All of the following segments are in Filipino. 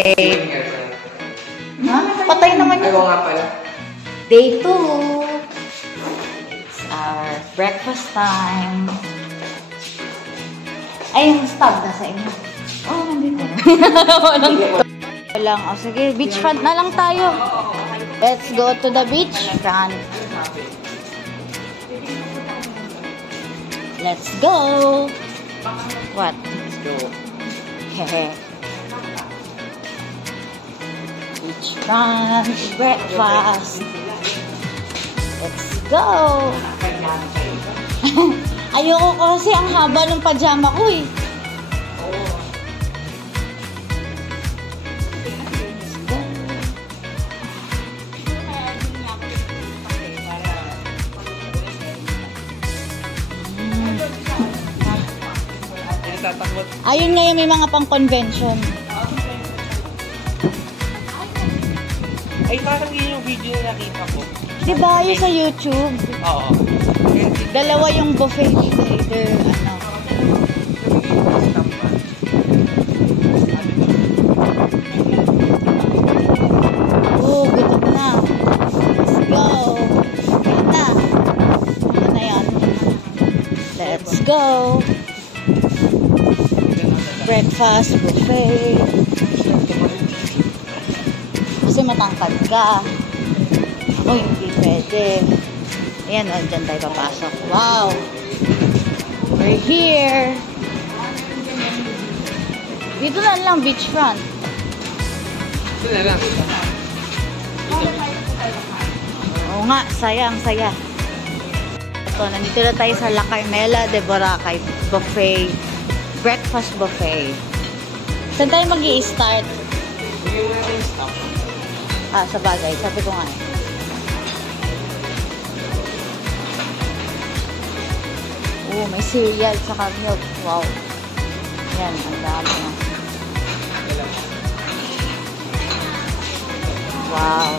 buffet. Ha? Patay naman yun. Ayaw nga pala. Day 2. It's our breakfast time. Ay, yung stub nasa inyo. Oh, nandito. Walang, oh, sige, beachfront na lang tayo. Let's go to the beachfront. Let's go. What? Let's go. Hehe. Beachfront breakfast. Let's go. Ayoko kasi ang haba ng pajama ko eh. Ayun ngayon may mga pang-convention. Ay, parang yun yung video na nakita ko. Diba yun sa YouTube? Oo. Dalawa yung buffet dito. Either, ano. Oh, gutom na. Let's go. Wait na. Ano na yan? Let's go. Breakfast buffet. Kasi matangkad ka. Ako hindi pwede. Ayan, o, dyan tayo papasok. Wow! We're here! Dito na lang, beachfront. Dito na lang. Oo nga, sayang, saya. Ito, nandito na tayo sa La Carmela de Boracay Buffet. Breakfast buffet. Saan tayo mag-i-start? Bigyan mo natin yung stop. Ah, sa bagay. Sabi ko nga eh. Oh, may cereal saka milk. Wow. Yan, ang dami na. Wow.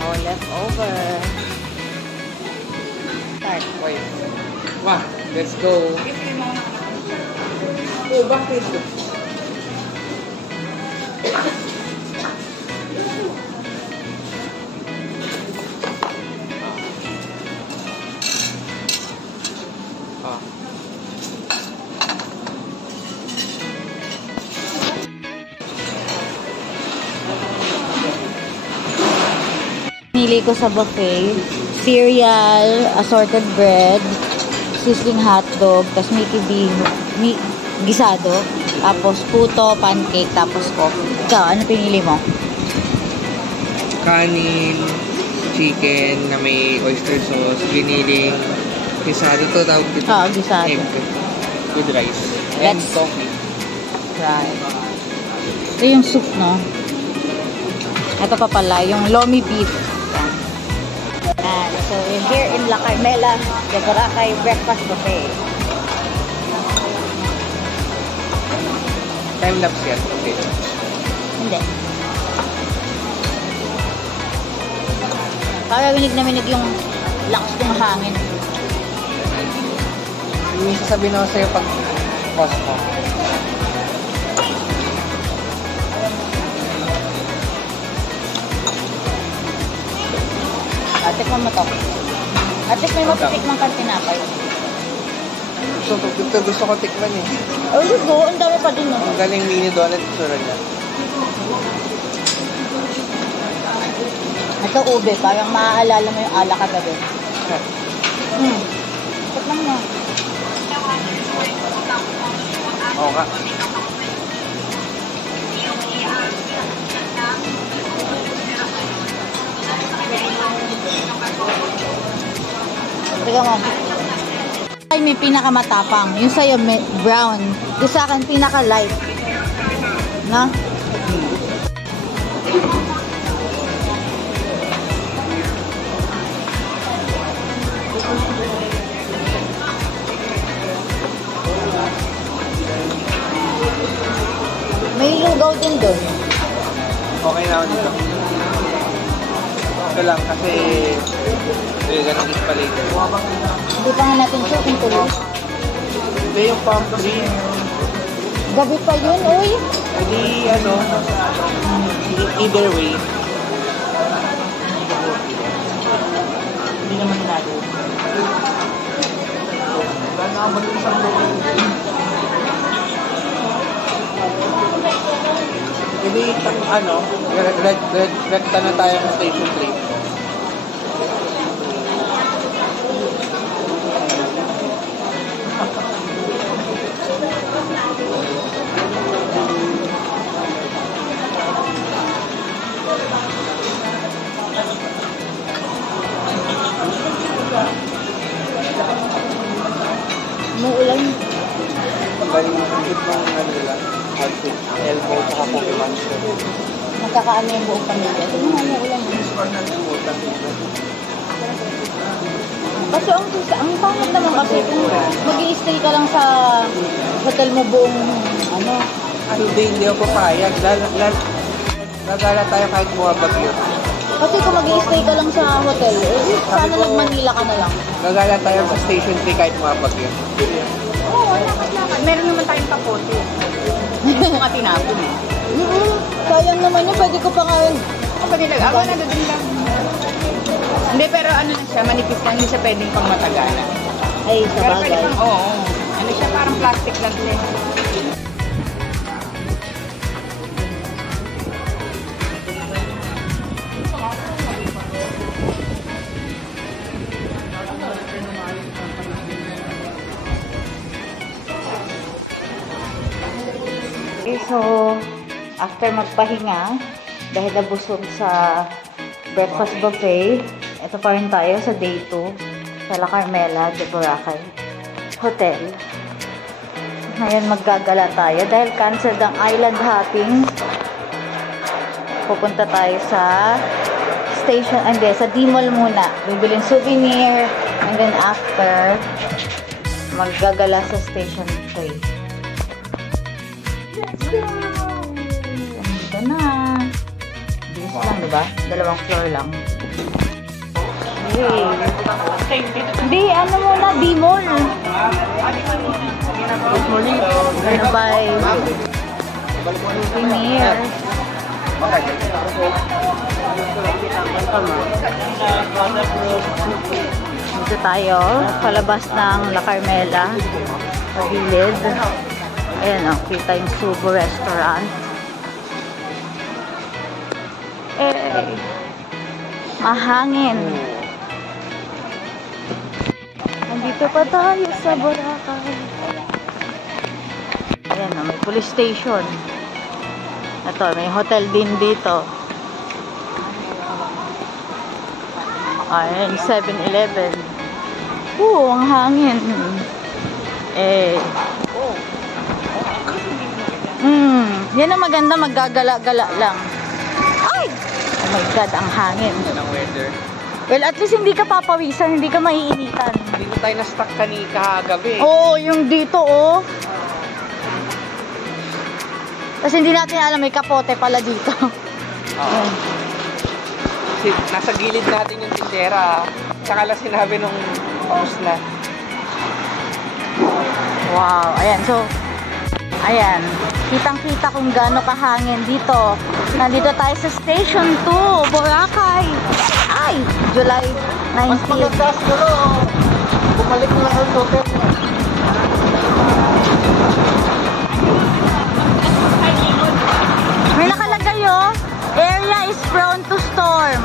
No leftover. Start. Wait. Wow, let's go. Oh, bakit? Pinili ko sa buffet, cereal, assorted bread, sizzling hotdog, tapos Mickey bean, gisado, tapos puto, pancake, tapos coffee. Ikaw, ano pinili mo? Kanin, chicken na may oyster sauce, giniling, gisado to tawag dito. Oo, gisado. Egg with rice. And Let's coffee. try. Ito yung soup, no? Ito pa pala, yung lomi beef. And so, we're here in La Carmela de Boracay Breakfast Buffet. Time-lapse yan. Okay. Hindi. Para minig yung lakas ng hangin. Yung sasabihin ako sa'yo pag pause mo. Tikman mo to. Tikman mo titikman kang tinapay. Gusto ko tikman eh. Oh, lugo. Ang dami pa din, no? Ang galing mini donut tsura niya. Ito ube. Parang maaalala mo yung ala kagabi. Tikman mo. Oo ka. Tiga mo. Ay, may pinakamatapang. Yung sa'yo, may brown. Yung sa akin, pinaka-light. Na? May lugaw din doon. Okay na ako dito. Ito lang kasi we're gonna eat pa later. Hindi pa nga natin siya kung tuloy. Hindi yung pumpkin. Gabi pa yun, uy. Hindi, ano, either way. Hindi naman natin. Wala na ako mag-isang doon. Hindi, ano, rekta na tayo ng station 3. Muulan. Bali yung ng ano nila, outfit, elbow, saka Pokemon. Magkakaano yung buong pamilya. Ito nga muulan. Kasi ang pangit naman kasi kung mag-i-stay ka lang sa hotel mo buong ano. Hindi ako papayag. Gagala tayo kahit bumabagyo. Kasi kung mag-i-stay ka lang sa hotel, sana nag-Manila ka na lang. Gagala tayo sa station 3 kahit bumabagyo. Oo, lakad-lakad. Meron naman tayong kapote. Hindi ko nga tinapon eh. Sayang naman yun, pwede ko pa nga yun. Ako nilag, ako na doon lang. Hindi, pero ano na siya, manipis lang, hindi siya pwedeng pang matagalan. Ay, sa Pero pwede bagay. pang, oo. Ano siya, parang plastic lang siya. Okay, so, after magpahinga, dahil nabusog sa breakfast buffet, ito pa rin tayo sa day 2 sa La Carmela de Boracay Hotel. Ngayon maggagala tayo dahil canceled ang island hopping. Pupunta tayo sa station, hindi, sa D-Mall muna. Bibiling souvenir and then after, maggagala sa station 3. Let's go! Andito na. Bilis lang, diba? 2 floor lang. Hey. Hindi, ano muna, D-Mall. Good morning. Ano ba? Souvenir. Dito tayo, palabas ng La Carmela. Sa gilid. Ayan o, kita yung Subo Restaurant. Eh, mahangin. Nandito pa tayo sa Boracay. Ayan o, may police station. Ito, may hotel din dito. Ayan, 7-Eleven. Ang hangin. Eh. Yan ang maganda, maggagala-gala lang. Ay! Oh my God, ang hangin. Yan ang weather. Well, at least hindi ka papawisan, hindi ka maiinitan. Hindi tayo na-stuck kagabi. Oo, yung dito, oh. Kasi hindi natin alam, may kapote pala dito. Oo. Kasi nasa gilid natin yung tindera. Saka lang sinabi nung host na. Wow, ayan, so, ayan, kitang-kita kung gaano kahangin dito. Nandito tayo sa Station 2, Boracay. Ay, July 19. Mas maganda siguro. Bumalik na lang ang hotel. May nakalagay oh, area is prone to storm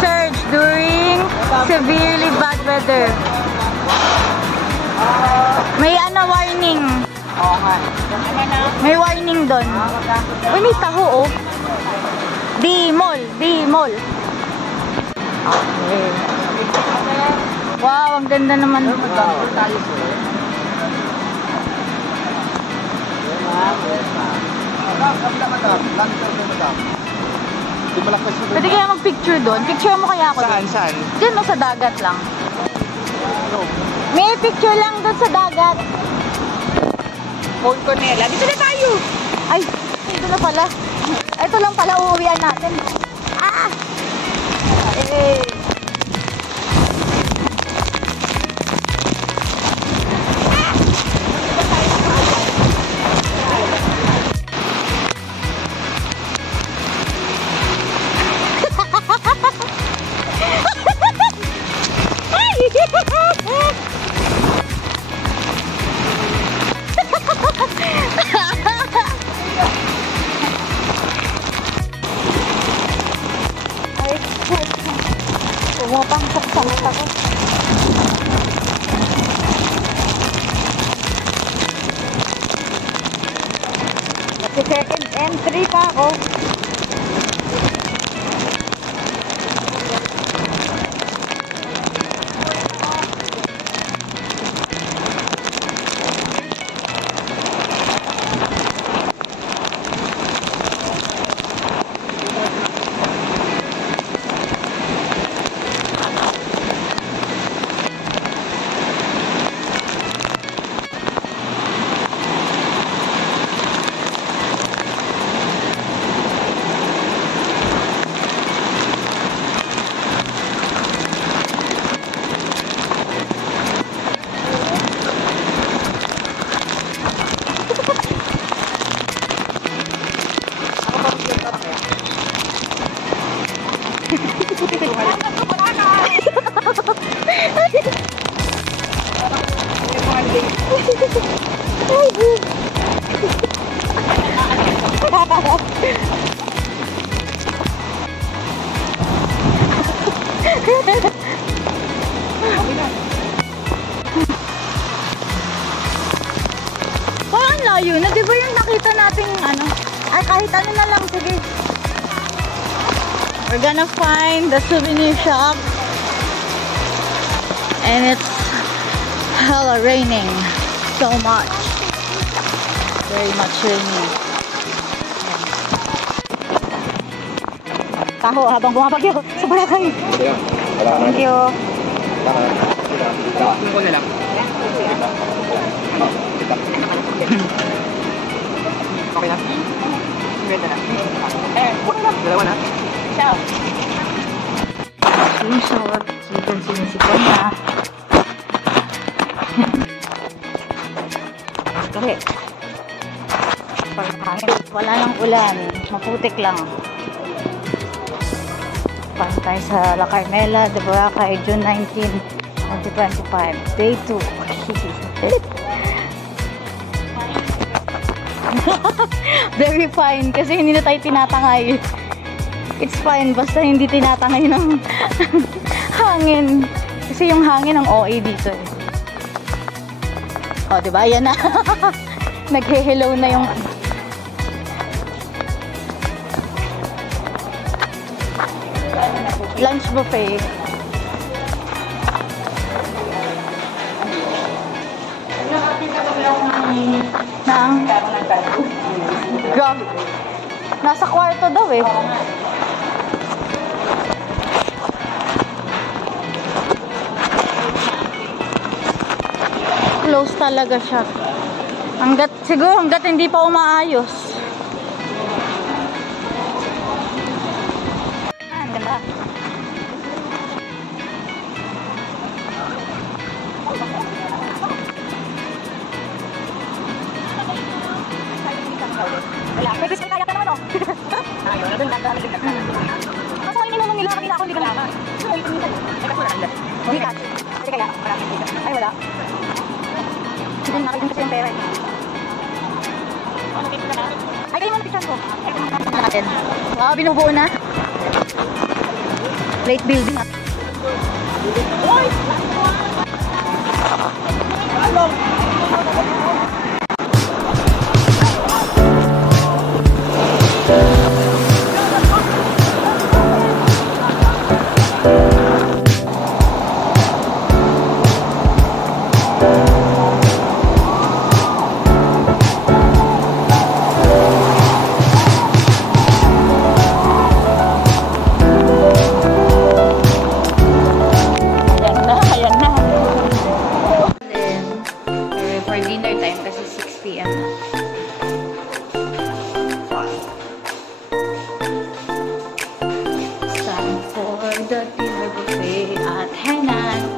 surge during severely bad weather. May ano, warning. Oo nga. May warning doon. Uy, may taho oh. D-Mall, D-Mall. Okay. Wow, ang ganda naman. Pwede kaya mag-picture doon? Picture mo kaya ako doon? Saan? Diyan no, sa dagat lang. May picture lang doon sa dagat. Phone ko nila. Dito na tayo. Ay, ito na pala. Ito lang pala, uuwian natin. Ah! Eh. Second entry pa ako. Parang layo na, di ba yung nakita natin ano? Ay, kahit ano na lang, sige. We're gonna find the souvenir shop. And it's hella raining. So much. Very much raining. Taho habang bumabagyo sa Boracay. Thank you. Ko na lang. Okay na? Ganda na. Dalawa na. Ciao. Screenshot. So you can see na si Kona. Kaya. Wala lang ulan. Maputik lang. Pantay sa La Carmela de Boracay, June 19, 2025. Day 2. Very fine kasi hindi na tayo tinatangay. It's fine basta hindi tinatangay ng hangin. Kasi yung hangin ang OA dito eh. O, diba? Yan na. Naghe-hello na yung lunch buffet. Nang grabe. Nasa kwarto daw eh. Close talaga siya. Siguro hanggat hindi pa umaayos. Ang ganda. Wala. Pwede sa kaya ka naman, oh. Ayaw na dun. Kaso ngayon ninunong nila kanina ako hindi ka naman. Ay, kaso na lang. Hindi ka. Kasi kaya, maraming dito. Ay, wala. Hindi na nakikita kasi yung pera. Ay, kayo mo na picture ko. Ay, kayo mo na natin. Wow, binubuo na. Late building na. Hello!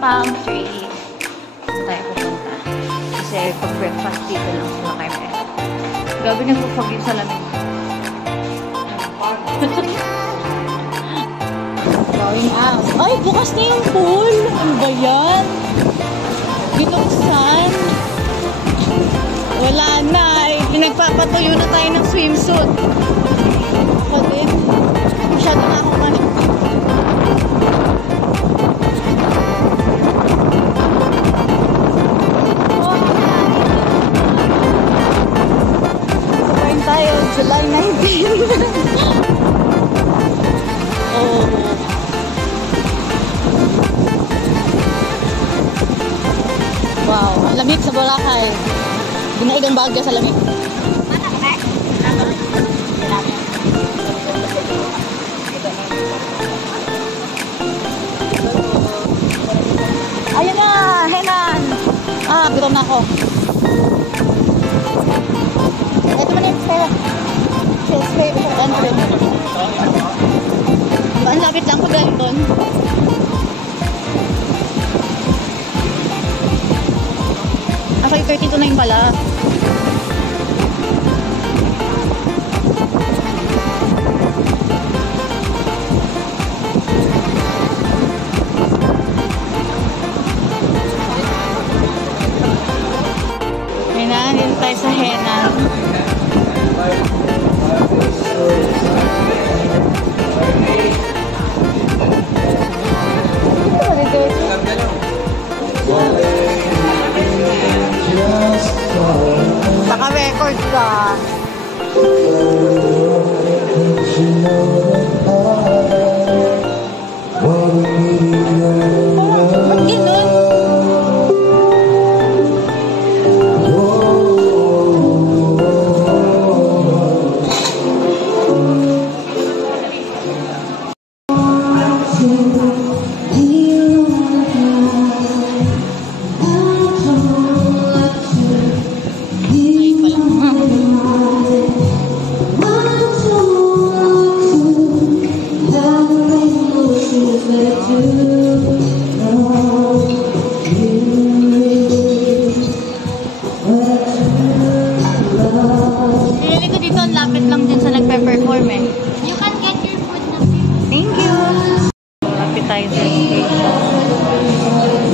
Palm tree. Saan tayo pupunta? Kasi pag-breakfast dito lang sa La Carmela. Gabi nagpapag yung salamin. Going out. Ay, bukas na yung pool! Ano ba yan? Binuksan. Wala na. Pinagpapatuyo na tayo ng swimsuit. Ako din. Masyado na akong Oh. Wow, ang lamig sa Boracay. Dinaig ang bagyo sa lamig. Ayun na, Henan. Biro na ako. Ito man yung spare. Spare ko. Ang lapit lang ko dahil doon. Ay, 32 na yung pala. Henan, dito tayo sa Henan. Naka-record ka. Ba't ganun? Pinili ko dito, ang lapit lang din sa nagpe-perform eh. You can get your food na. Thank you! Appetizer station.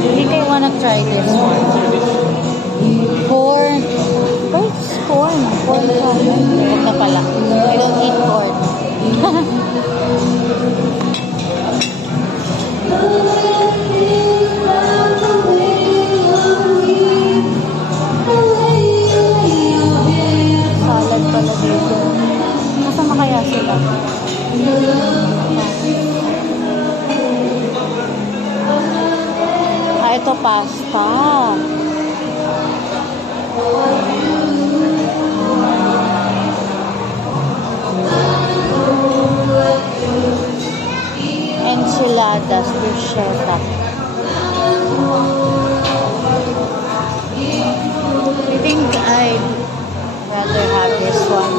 I think I wanna try this one. Corn. Where's corn? Corn chowder. Huwag na pala. I don't eat corn. Salad pala dito. Kasama kaya sila? Ito pasta. Enchiladas, bruschetta. I think I'd rather have this one.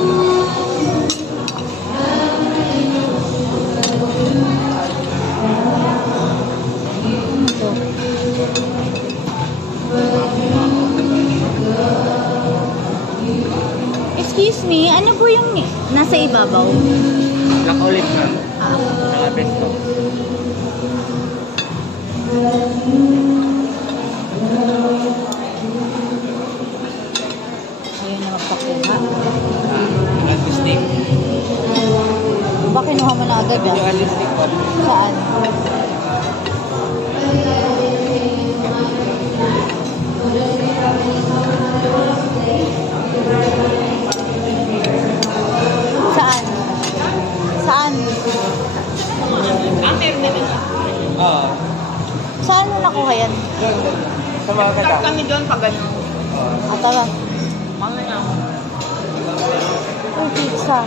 Excuse me, ano po yung nasa ibabaw? Black olive na. Saka pesto. Ayun na magpakuha. Anti-stick. Ba kinuha mo na agad Yung ah? anti-stick pa. Saan? Saan? Saan? Meron na din. Oo. Saan mo nakuha yan? Sa mga kata. Kami doon pag ano. Tara. Mga na ako. Uy, pizza.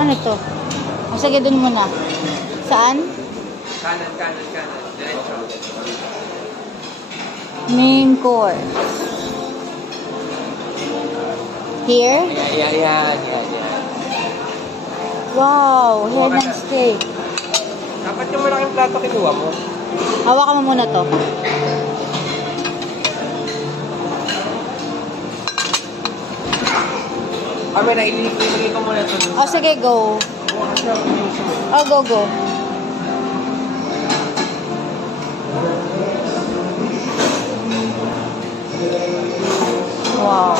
Ano to? O sige, dun muna. Saan? Kanan. Diretso. Main course. Here? Yan. Wow, head and steak. Dapat yung malaking plato kinuha mo. Hawakan mo muna to. Kami na ililipin ko muna ito. O sige, go. Oh, go. Wow.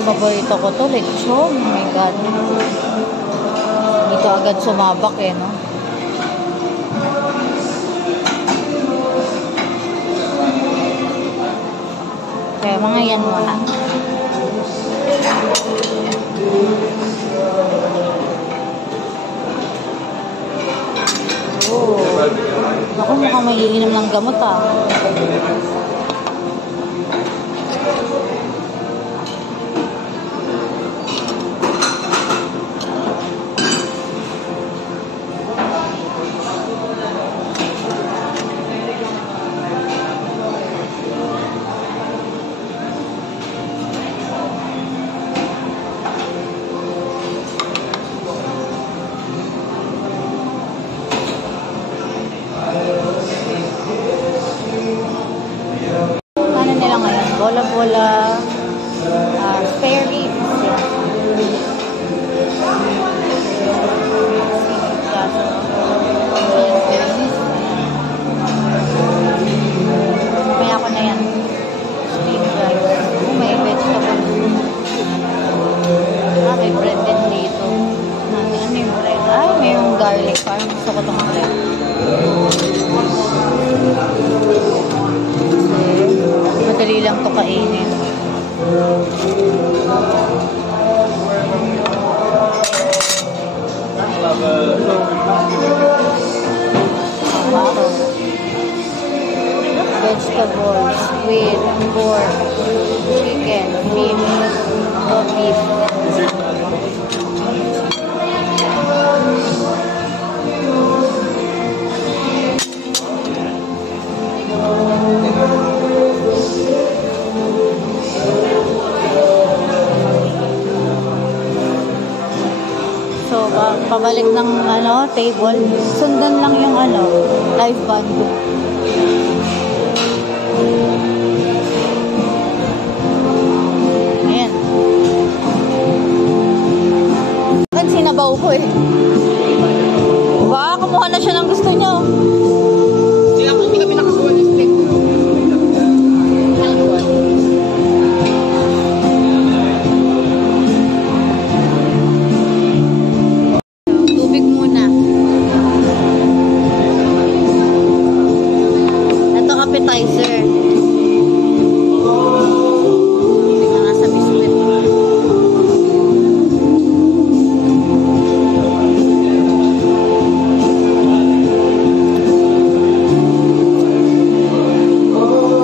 Paborito ko to, lechon. Oh my God. Dito agad sumabak eh, no? Kaya mga yan muna. Oh. Ako mukhang may iinom ng gamot ah. Ano nila ngayon? Bola-bola, spare ribs. May ako na yan. Steam rice. Oh, may vegetables. May bread din dito. Ano yung bread? Ay, may yung garlic. Parang gusto ko itong bread. Madali lang to kainin. Vegetables, squid, pork, chicken, beef, beef. So, pabalik ng table, sundan lang yung live band. Ayan. Bakit sinabaw ko eh? Ba, kumuha na siya ng gusto niya. Hindi kami nakasuha ng steak. Tubig muna. Ito appetizer. Tingnan nga sa biscuit.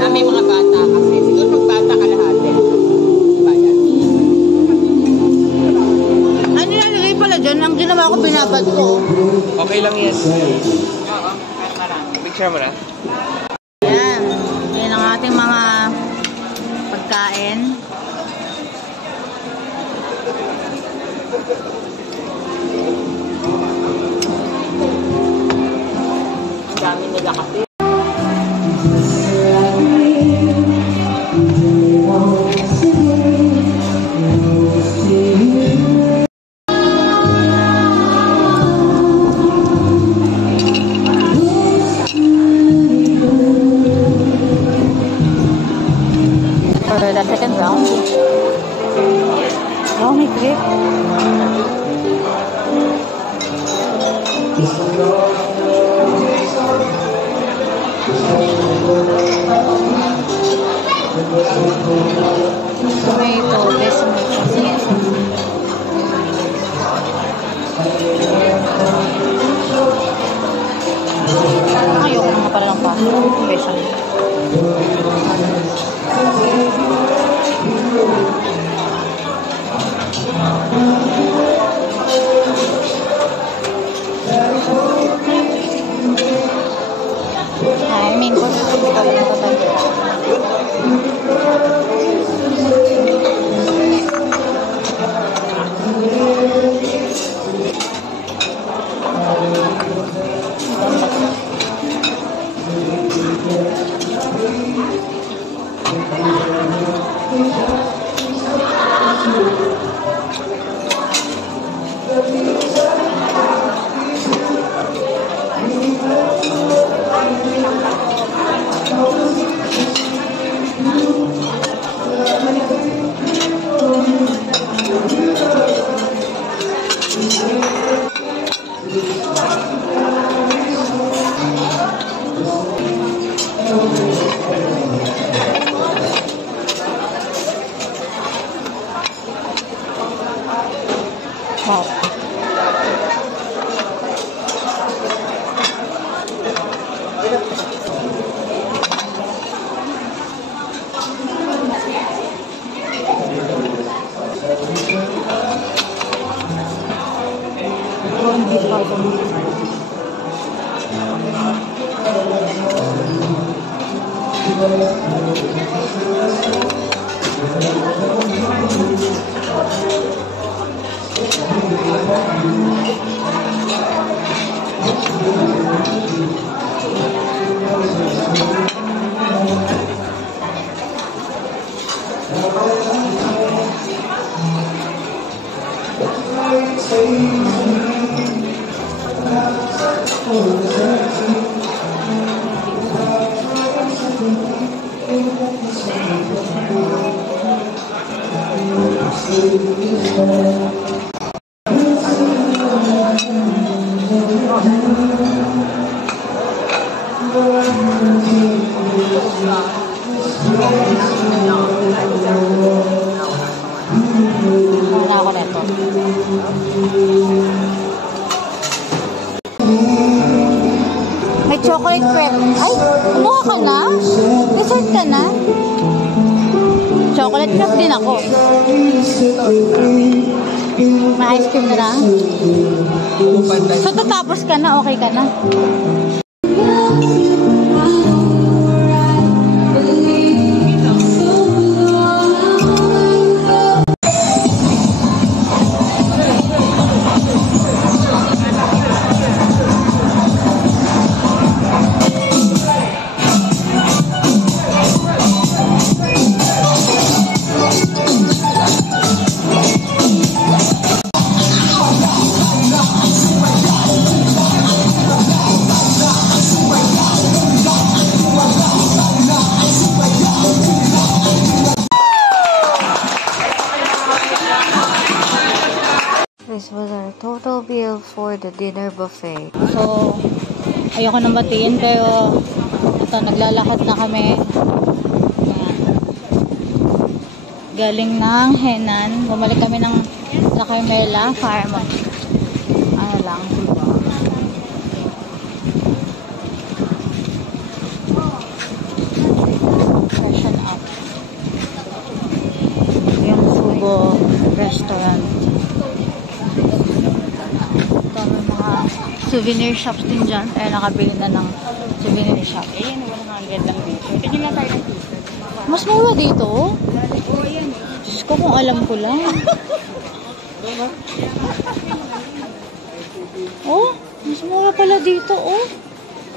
May mga bata kasi. Siguro pag bata ka lahat eh. Bayan. Ano nalagay pala dyan? Ang ginawa ko, binabad ko. Okay lang yan. Oo. Marami. Picture mo na. Ayan. Yan ang ating mga pagkain. Ang dami nila kasi. For the second round. Oh, may grip. Tomato, best mo kasi. Ayoko na nga pala ng pasta. Best mo. Ay, main course. shop. Wala ako neto. May chocolate crepe. Ay, kumuha ka na? Dessert ka na? Chocolate crepe din ako. May ice cream na lang? So, tatapos ka na? Okay ka na? This was our total bill for the dinner buffet. So, ayoko nang batiin pero ito, naglalakad na kami. Ayan. Galing ng Henan. Bumalik kami ng La Carmela para ano lang. Freshen up. Yung Subo restaurant. Souvenir shops din dyan. Kaya nakabili na ng souvenir shop. Ayan, 100 lang dito. Ito yung lang tayo ng t-shirt. Mas mura dito. Oo, ayan. Diyos ko kung alam ko lang. Oh, mas mura pala dito. Oh.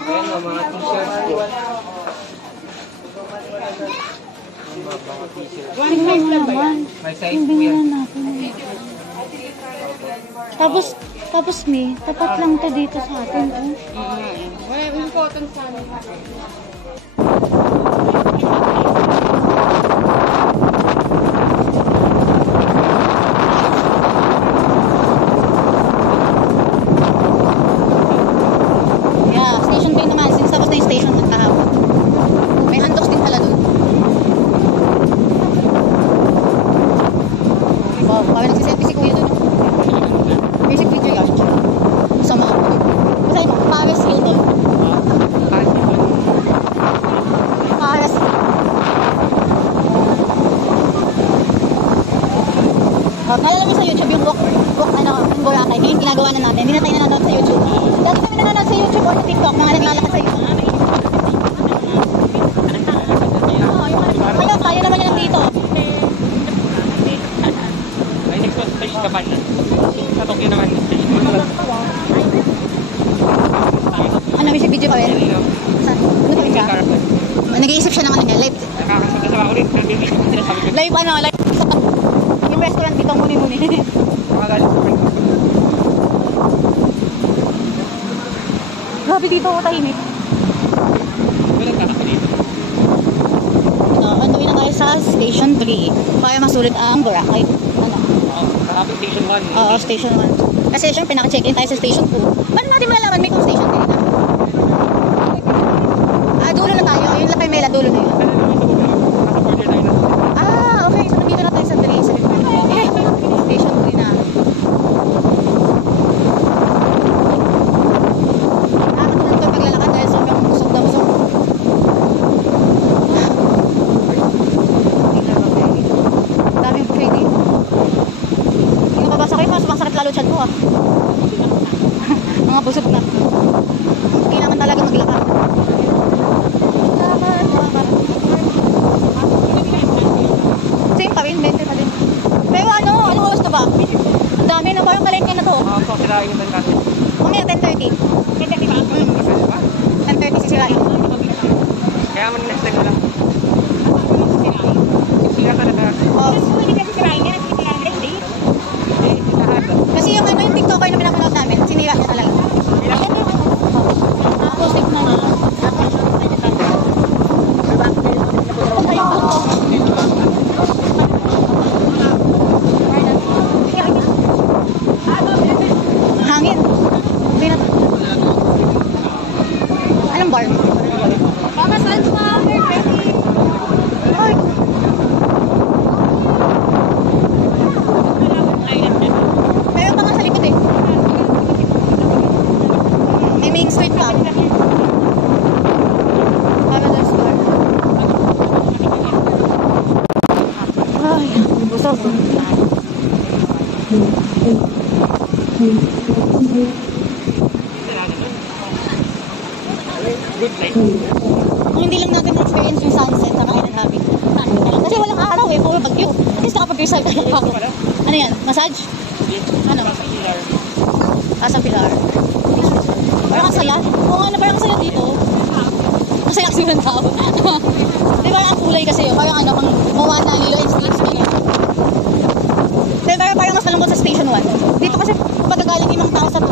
Ayan o, mga t-shirts po. 1.5 lang ba yan? May size po Binigyan yan. natin. Tapos me, tapat lang to dito sa atin. Oh. Wala yung cotton sana. Yeah, station 3 naman. Since tapos na yung station ng kahapon. May handbox din pala dun. Wow, parang nagsiselfie si Kuya dun. Music video yun. Sama ako. Masay mo, Paris Hilton. Paris. Nalala mo sa YouTube yung walk ng Boracay. Ngayon ginagawa na natin. Hindi na tayo nanonood sa YouTube. Dati kami nanonood sa YouTube or sa TikTok. Mga naglalakad sa YouTube. Ngayon, tayo naman yan dito. Ay, next one, sa Japan na. Sa Tokyo naman. Ano, may video ka rin? Saan? Ano kami ka? Nag-iisip siya ng ano niya. Live. Nakakasama sa ulit. Live ano? Live sa yung restaurant dito muni-muni. Makagalit sa friend ko. Grabe dito, tahimik. Walang kakako dito. Ano na tayo sa Station 3 para masulit ang Boracay. Ano? Oo, kakapit station 1. Oo, Station 1. Kasi syempre, naka-check-in tayo sa Station 2. Paano natin malalaman may kung Station 3 na? Dulo na tayo. Yung La Carmela, dulo na yun. Nasa border tayo na. Okay. So, nandito na tayo sa 3. Station 3 na. sumasakit lalo dyan ko ah. Mga busog na. Kailangan talaga maglakad. Same pa rin, 20 pa din. Pero ano, anong oras na ba? Ang dami na, parang palengke na to. So, sirain yung natin. Mamaya 10:30. 10:30 ba? 10:30 sisirain. Kaya man next time na lang. Sila talaga. Oh. Hindi kasi sirain yan. Hindi. Lahat. Kasi yung ano, yung TikToker na pinapanood namin, sinira niya talaga. Tapos, tignan na. Hangin. Hindi na. Anong bar? Mama, saan pa? Ay. Meron pa nga sa likod eh. May main street pa. Paradise Bar. Ay, busog. Good night. Kung hindi lang natin na-experience yung sunset sa Island Happy. Kasi walang araw eh, puro bagyo. At least nakapag-result tayo ako. Ano yan? Massage? Ano? Sa Pilar. Parang ang saya. Oo nga na, parang ang saya dito. Ang saya kasi ng tao. Di ba ang kulay kasi yun? Parang ano, mawa na lilo and streets. Di ba parang mas malungkot sa Station 1? Dito kasi pagkagaling yung mga tao sa to.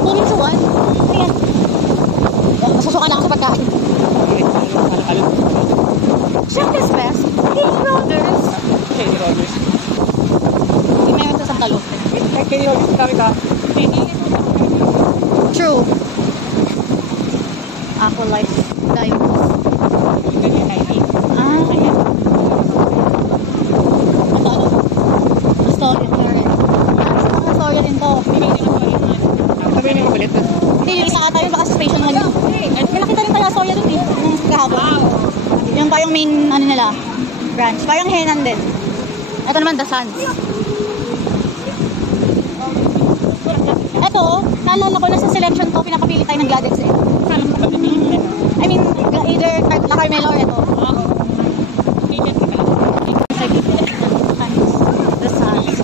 Going to one? Ayan. Masusuka na ako sa pagkain. Chef is best. Kenny Rogers. Kenny Rogers. Hindi meron sa Santalo. Kenny Rogers, kami ka. True. Ako life diamonds. Ah. Ito ano? Astoria rin. Astoria rin to. Sabihin niyo makulit na. Hindi, yung isa ata yun baka sa Station 1 yun. May nakita rin tayo Astoria dun eh. Nung kahapon. Yung parang main, ano nila, branch. Parang Henan din. Ito naman, The Sands. Ito, naalala ko na sa selection ko, pinapapili tayo ng Gladex eh. I mean, either La Carmela or ito. The Sands.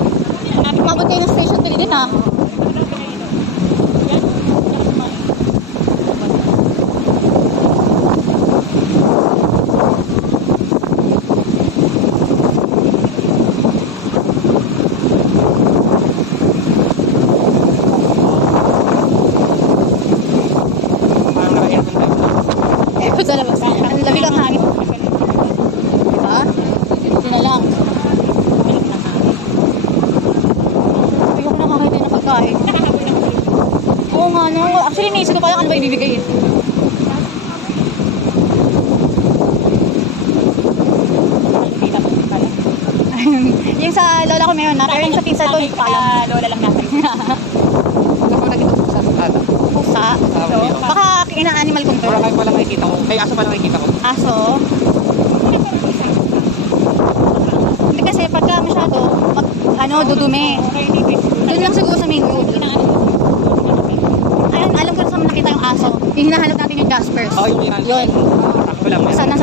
Mabot kayo ng Station 3 din ah. Sa labas. Ang lamig ang hangin. Diba? Ito na lang. Ayoko na nakakita na pagkain. Oo nga, no. Actually, naisip ko parang ano ba ibibigay eh. Yung sa lola ko meron na, pero yung sa pinsan ko, hindi ko alam. Lola lang natin. Ano ko nakita ko sa ata? Pusa. Baka ina-animal control. Pero kayo pala nakikita ko. Ay, aso pala nakikita ko. Aso? Hindi kasi pagka masyado, dudumi. Doon lang siguro sa main road. Ayun, alam ko na saan nakita yung aso. Yung hinahanap natin yung Jaspers. Oh, yung hinahanap. Yun. Ako lang. Saan?